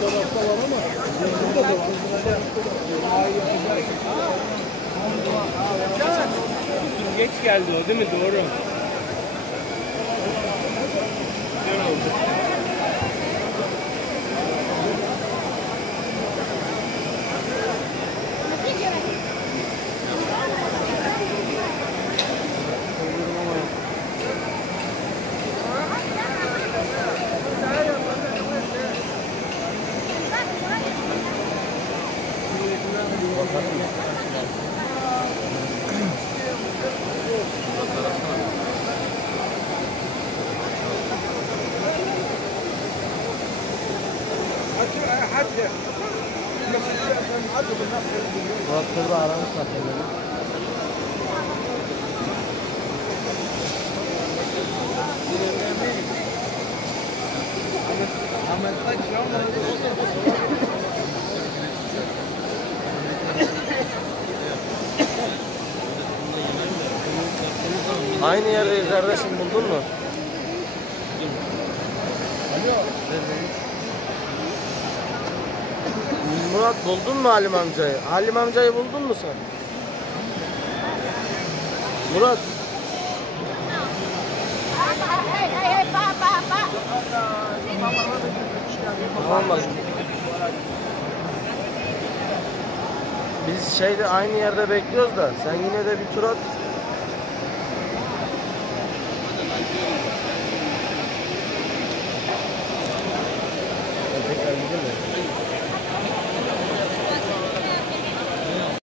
tarafta var ama burada da var. Geç geldi o değil mi? Doğru. Güzel oldu. Murat Kırda aramış zaten beni. Aynı yerdeyiz kardeşim, buldun mu? Alo. Murat, buldun mu Halim amcayı? Halim amcayı buldun mu sen? Murat. Tamam bak. Biz aynı yerde bekliyoruz da sen yine de bir tur at. Tekrar gidelim mi?